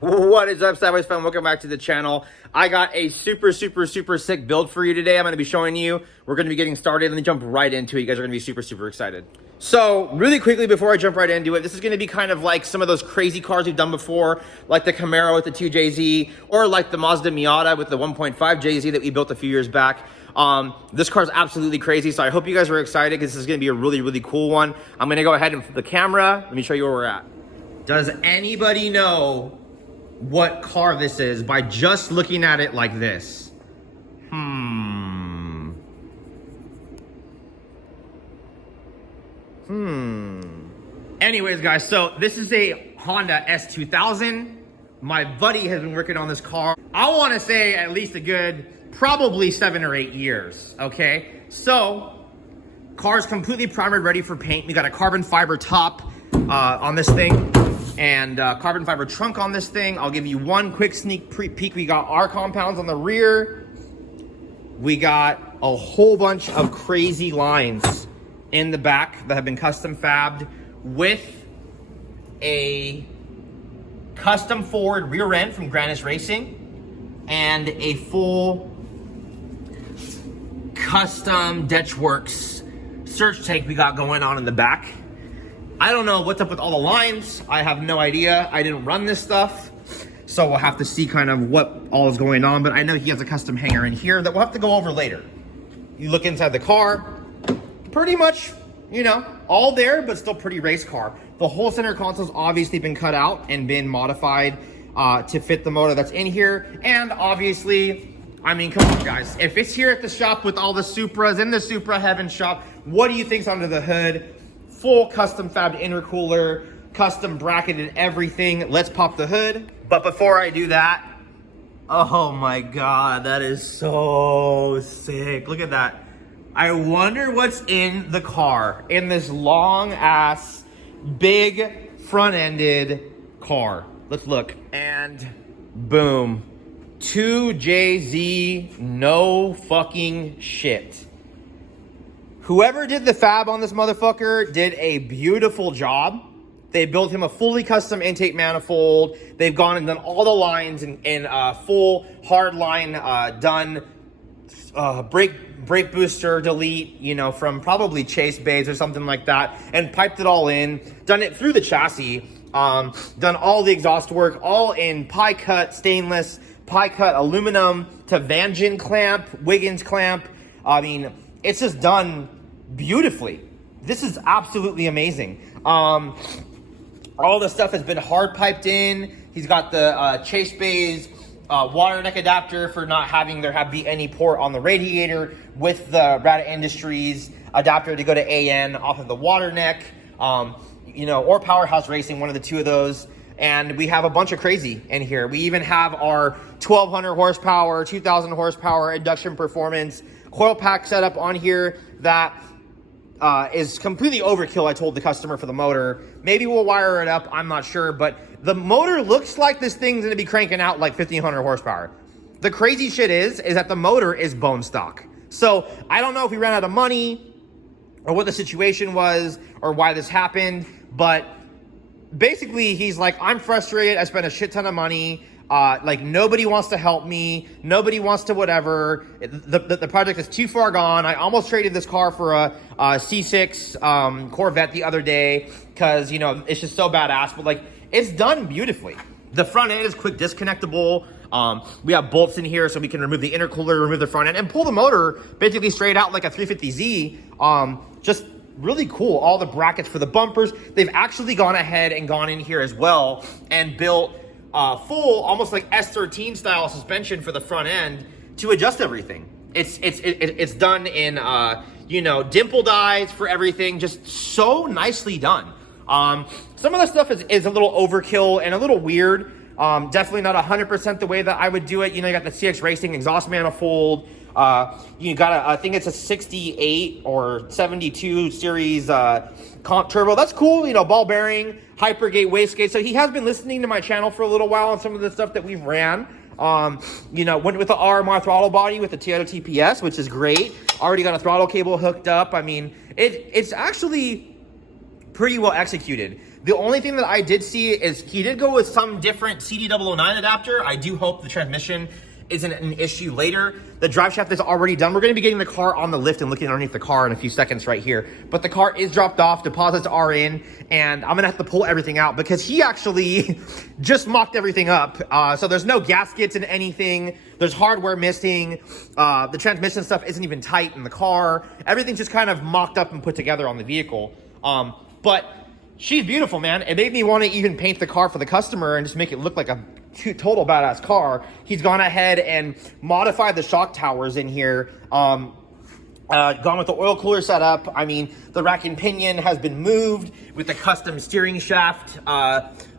What is up, Sideways fam? Welcome back to the channel. I got a super sick build for you today. I'm going to be showing you. We're going to be getting started. Let me jump right into it. You guys are going to be super excited. So really quickly before I jump right into it, this is going to be kind of like some of those crazy cars we've done before, like the Camaro with the 2JZ, or like the Mazda Miata with the 1.5 JZ that we built a few years back. This car is absolutely crazy, so I hope you guys are excited because this is going to be a really cool one. I'm going to go ahead and flip the camera. Let me show you where we're at. Does anybody know what car this is by just looking at it like this? Anyways, guys, so this is a Honda S2000. My buddy has been working on this car, I want to say at least a good, probably 7 or 8 years, okay? So, car's completely primered, ready for paint. We got a carbon fiber top on this thing, and carbon fiber trunk on this thing. I'll give you one quick sneak peek. We got our compounds on the rear. We got a whole bunch of crazy lines in the back that have been custom fabbed with a custom forward rear end from Grannis Racing and a full custom Detchworks surge tank we got going on in the back. I don't know what's up with all the lines. I have no idea. I didn't run this stuff, so we'll have to see kind of what all is going on, but I know he has a custom hanger in here that we'll have to go over later. You look inside the car, pretty much, you know, all there, but still pretty race car. The whole center console's obviously been cut out and been modified to fit the motor that's in here, and obviously, I mean, come on, guys. If it's here at the shop with all the Supras in the Supra Heaven shop, what do you think's under the hood? Full custom fabbed intercooler, custom bracketed everything. Let's pop the hood. But before I do that, oh my God, that is so sick. Look at that. I wonder what's in the car, in this long ass, big front-ended car. Let's look. And boom. 2JZ, no fucking shit. Whoever did the fab on this motherfucker did a beautiful job. They built him a fully custom intake manifold. They've gone and done all the lines in full hard line done. Brake booster delete, you know, from probably Chase Bays or something like that, and piped it all in. Done it through the chassis. Done all the exhaust work, all in pie cut stainless, pie cut aluminum to Vangean clamp, Wiggins clamp. I mean, it's just done beautifully. This is absolutely amazing. All the stuff has been hard piped in. He's got the Chase Bays water neck adapter for not having there be any port on the radiator, with the Rada Industries adapter to go to AN off of the water neck, you know, or Powerhouse Racing, one of the two of those. And we have a bunch of crazy in here. We even have our 1200 horsepower, 2000 horsepower induction performance coil pack setup on here that is completely overkill. I told the customer for the motor. Maybe we'll wire it up, I'm not sure, but the motor looks like this thing's gonna be cranking out like 1500 horsepower. The crazy shit is that the motor is bone stock. So I don't know if we ran out of money or what the situation was or why this happened, but basically he's like, I'm frustrated, I spent a shit ton of money, like nobody wants to help me, nobody wants to whatever, the project is too far gone. I almost traded this car for a C6 Corvette the other day because, you know, it's just so badass, but like, it's done beautifully. The front end is quick disconnectable. We have bolts in here so we can remove the intercooler, remove the front end, and pull the motor basically straight out like a 350Z. Just really cool. All the brackets for the bumpers. They've actually gone ahead and gone in here as well and built full, almost like S13 style suspension for the front end to adjust everything. It's done in you know, dimple dies for everything. Just so nicely done. Some of the stuff is a little overkill and a little weird. Definitely not 100% the way that I would do it. You know, you got the CX Racing exhaust manifold. You got I think it's a 68 or 72 series comp turbo. That's cool. You know, ball bearing, hypergate wastegate. So he has been listening to my channel for a little while on some of the stuff that we've ran. You know, went with the RMR throttle body with the Toyota TPS, which is great. Already got a throttle cable hooked up. I mean, it's actually pretty well executed. The only thing that I did see is he did go with some different CD009 adapter. I do hope the transmission isn't an issue later. The drive shaft is already done. We're gonna be getting the car on the lift and looking underneath the car in a few seconds right here. But the car is dropped off, deposits are in, and I'm gonna have to pull everything out because he actually just mocked everything up. So there's no gaskets in anything. There's hardware missing. The transmission stuff isn't even tight in the car. Everything's just kind of mocked up and put together on the vehicle. But she's beautiful, man. It made me want to even paint the car for the customer and just make it look like a total badass car. He's gone ahead and modified the shock towers in here. Gone with the oil cooler setup. I mean, the rack and pinion has been moved with the custom steering shaft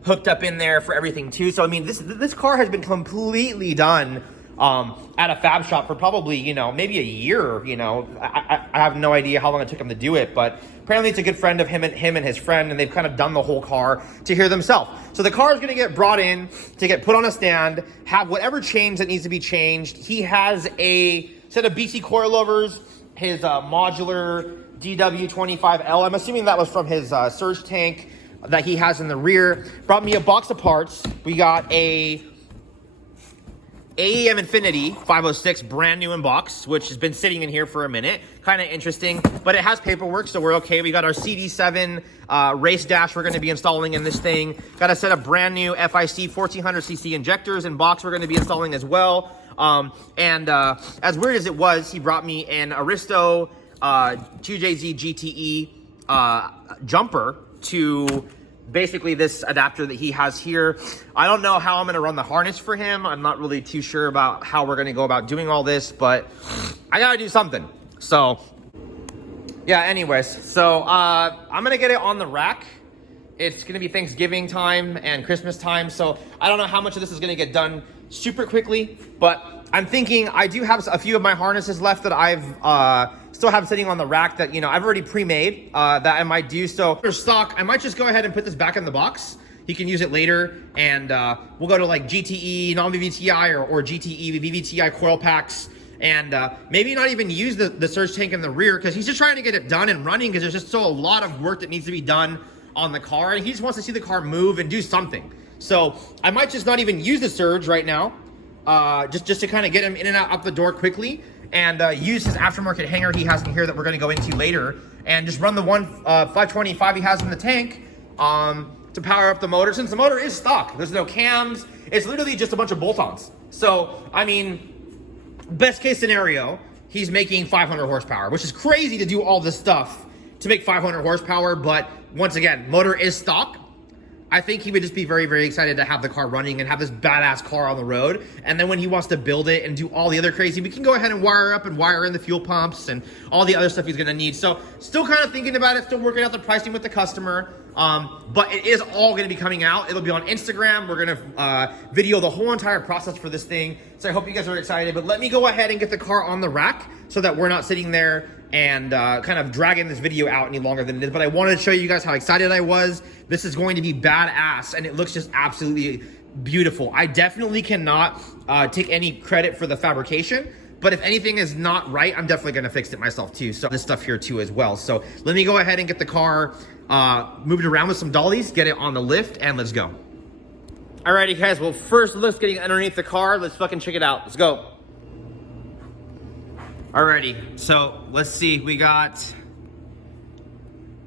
hooked up in there for everything too. So I mean, this car has been completely done at a fab shop for probably, you know, maybe a year. You know, I have no idea how long it took him to do it, but apparently it's a good friend of him and his friend, and they've kind of done the whole car to here themselves. So the car is going to get brought in to get put on a stand, have whatever change that needs to be changed. He has a set of BC coilovers, his modular DW25L. I'm assuming that was from his surge tank that he has in the rear. Brought me a box of parts. We got a AEM Infinity 506, brand new in box, which has been sitting in here for a minute. Kind of interesting, but it has paperwork, so we're okay. We got our CD7 race dash we're going to be installing in this thing. Got a set of brand new FIC 1400cc injectors in box we're going to be installing as well. As weird as it was, he brought me an Aristo 2JZ GTE jumper to basically this adapter that he has here. I don't know how I'm going to run the harness for him. I'm not really too sure about how we're going to go about doing all this, but I got to do something. So yeah, anyways, so I'm going to get it on the rack. It's going to be Thanksgiving time and Christmas time, so I don't know how much of this is going to get done super quickly, but I'm thinking I do have a few of my harnesses left that I've still have sitting on the rack that, you know, I've already pre-made that I might do. So for stock, I might just go ahead and put this back in the box. He can use it later, and we'll go to like GTE, non-VVTI or GTE, VVTI coil packs, and maybe not even use the surge tank in the rear, because he's just trying to get it done and running, because there's just so a lot of work that needs to be done on the car, and he just wants to see the car move and do something. So I might just not even use the surge right now, just to kind of get him in and out the door quickly, and use his aftermarket hanger he has in here that we're going to go into later, and just run the 525 he has in the tank to power up the motor, since the motor is stock. There's no cams. It's literally just a bunch of bolt-ons. So I mean, best case scenario, he's making 500 horsepower, which is crazy to do all this stuff to make 500 horsepower. But once again, motor is stock. I think he would just be very, very excited to have the car running and have this badass car on the road. And then when he wants to build it and do all the other crazy, we can go ahead and wire up and wire in the fuel pumps and all the other stuff he's gonna need. So still kind of thinking about it, still working out the pricing with the customer. But it is all gonna be coming out. It'll be on Instagram. We're gonna video the whole entire process for this thing. So I hope you guys are excited, but let me go ahead and get the car on the rack so that we're not sitting there and kind of dragging this video out any longer than it is. But I wanted to show you guys how excited I was. This is going to be badass, and it looks just absolutely beautiful. I definitely cannot take any credit for the fabrication, but if anything is not right, I'm definitely gonna fix it myself too. So this stuff here too as well. So let me go ahead and get the car moved around with some dollies, get it on the lift, and let's go. Alrighty guys, well first let's get underneath the car. Let's fucking check it out. Let's go. Alrighty, so let's see. We got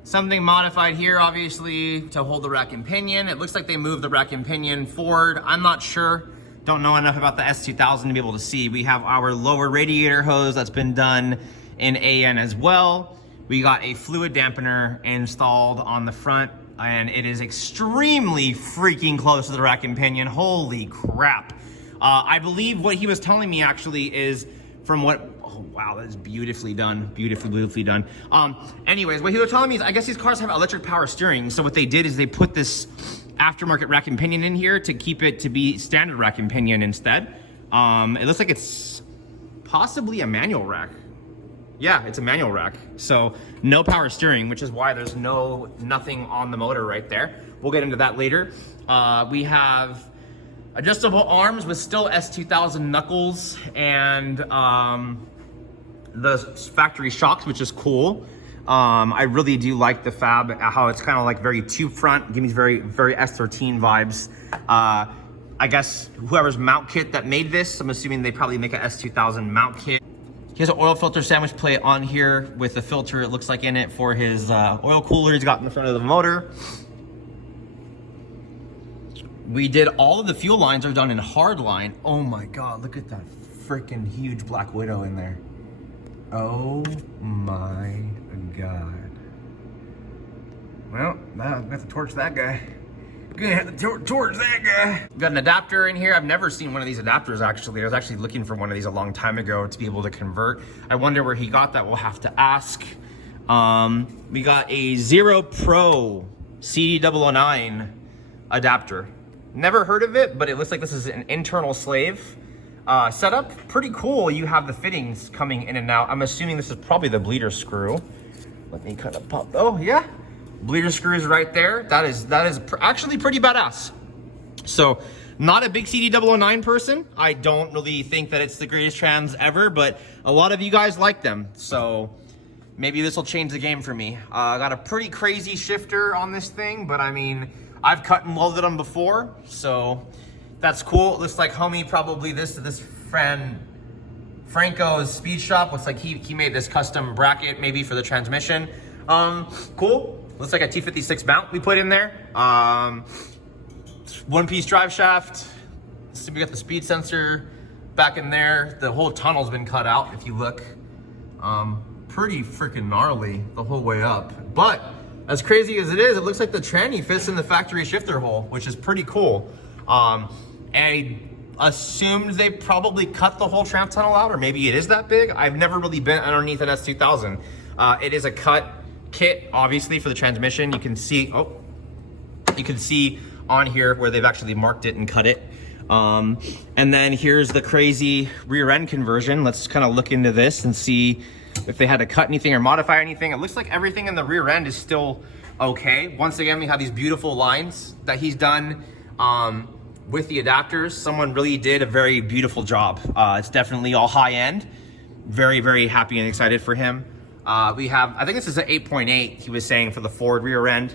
something modified here, obviously, to hold the rack and pinion. It looks like they moved the rack and pinion forward. I'm not sure. Don't know enough about the S2000 to be able to see. We have our lower radiator hose that's been done in AN as well. We got a fluid dampener installed on the front, and it is extremely freaking close to the rack and pinion. Holy crap. I believe what he was telling me actually is from what, oh wow, that is beautifully done, beautifully done. Anyways, what he was telling me is I guess these cars have electric power steering, so what they did is they put this aftermarket rack and pinion in here to keep it to be standard rack and pinion instead. It looks like it's possibly a manual rack. Yeah, it's a manual rack, so no power steering, which is why there's nothing on the motor right there. We'll get into that later. We have adjustable arms with still S2000 knuckles and the factory shocks, which is cool. I really do like the fab, how it's kind of like very tube front, gives me very S13 vibes. I guess whoever's mount kit that made this, I'm assuming they probably make a S2000 mount kit. He has an oil filter sandwich plate on here with a filter, it looks like, in it for his oil cooler he's got in the front of the motor. We did all of the fuel lines are done in hard line. Oh my God, look at that freaking huge Black Widow in there. Oh my God. Well, I have to torch that guy. Gonna have to torch that guy. Got an adapter in here. I've never seen one of these adapters actually. I was actually looking for one of these a long time ago to be able to convert. I wonder where he got that. We'll have to ask. We got a Zero Pro CD009 adapter. Never heard of it, but it looks like this is an internal slave setup. Pretty cool. You have the fittings coming in and out. I'm assuming this is probably the bleeder screw. Let me kind of pop. Oh yeah. Bleeder screws right there. That is actually pretty badass. So, not a big CD009 person. I don't really think that it's the greatest trans ever, but a lot of you guys like them. So, maybe this will change the game for me. I got a pretty crazy shifter on this thing, but I mean, I've cut and welded them before, so that's cool. It looks like homie probably this friend Franco's speed shop. Looks like he made this custom bracket maybe for the transmission. Cool. Looks like a T56 mount we put in there. One-piece drive shaft. So we got the speed sensor back in there. The whole tunnel's been cut out, if you look. Pretty freaking gnarly the whole way up. But as crazy as it is, it looks like the tranny fits in the factory shifter hole, which is pretty cool. I assumed they probably cut the whole tramp tunnel out, or maybe it is that big. I've never really been underneath an S2000. It is a cut kit, obviously, for the transmission. You can see on here where they've actually marked it and cut it. And then here's the crazy rear end conversion. Let's kind of look into this and see if they had to cut anything or modify anything. It looks like everything in the rear end is still okay. Once again, we have these beautiful lines that he's done with the adapters. Someone really did a very beautiful job. It's definitely all high end. Very happy and excited for him. We have, I think this is an 8.8, he was saying, for the forward rear end.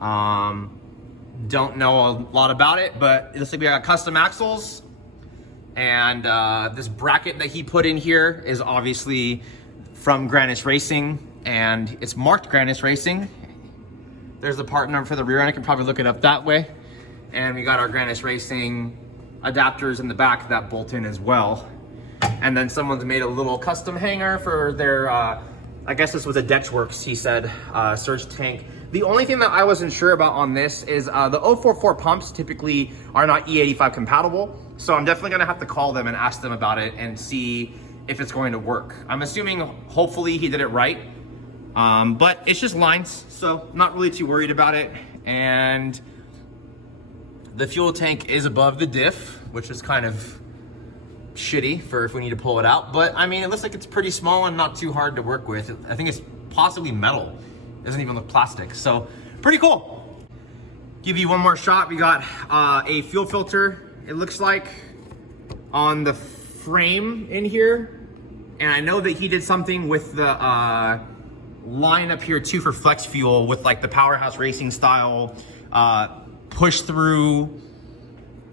Don't know a lot about it, but it looks like we got custom axles. And this bracket that he put in here is obviously from Grannis Racing, and it's marked Grannis Racing. There's the part number for the rear end. I can probably look it up that way. And we got our Grannis Racing adapters in the back that bolt in as well. And then someone's made a little custom hanger for their, I guess this was a Detchworks, he said, surge tank. The only thing that I wasn't sure about on this is the 044 pumps typically are not E85 compatible. So I'm definitely gonna have to call them and ask them about it and see if it's going to work. I'm assuming hopefully he did it right, but it's just lines, so not really too worried about it. And the fuel tank is above the diff, which is kind of shitty for if we need to pull it out. But I mean, it looks like it's pretty small and not too hard to work with. I think it's possibly metal. It doesn't even look plastic. So pretty cool. Give you one more shot. We got a fuel filter, it looks like, on the frame in here. And I know that he did something with the line up here too for flex fuel with like the Powerhouse Racing style push through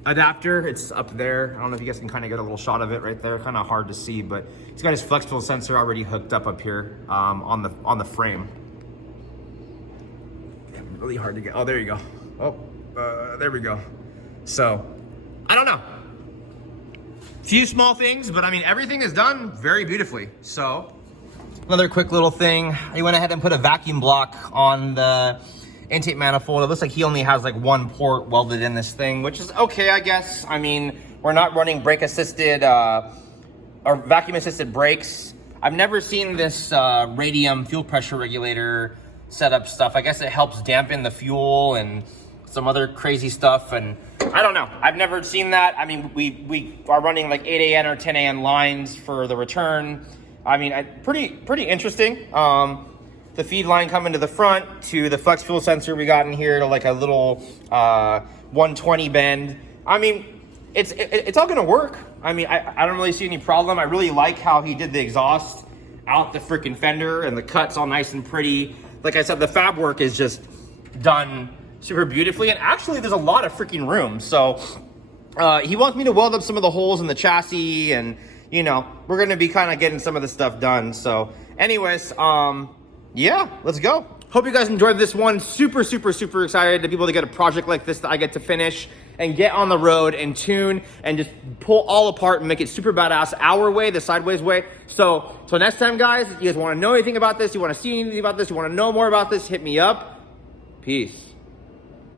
adapter. It's up there. I don't know if you guys can kind of get a little shot of it right there. Kind of hard to see, but he's got his flex fuel sensor already hooked up here on the frame. Yeah, really hard to get. Oh, there you go. Oh, there we go. So, I don't know. Few small things, but I mean, everything is done very beautifully. So, another quick little thing. I went ahead and put a vacuum block on the intake manifold. It looks like he only has like one port welded in this thing, which is okay, I guess. I mean, we're not running brake assisted or vacuum assisted brakes. I've never seen this radium fuel pressure regulator setup stuff. I guess it helps dampen the fuel and some other crazy stuff, and I don't know. I've never seen that. I mean, we are running like 8 AN or 10 AN lines for the return. I mean, pretty interesting. The feed line coming to the front to the flex fuel sensor we got in here to like a little 120 bend. I mean, it's all gonna work. I mean, I don't really see any problem. I really like how he did the exhaust out the freaking fender, and the cut's all nice and pretty. Like I said, the fab work is just done super beautifully, and actually there's a lot of freaking room. So he wants me to weld up some of the holes in the chassis, and you know, we're gonna be kind of getting some of the stuff done. So anyways, yeah, let's go. Hope you guys enjoyed this one. Super excited to be able to get a project like this that I get to finish and get on the road and tune and just pull all apart and make it super badass our way, the sideways way. So next time, guys, if you guys want to know anything about this, you want to see anything about this, you want to know more about this, hit me up. Peace.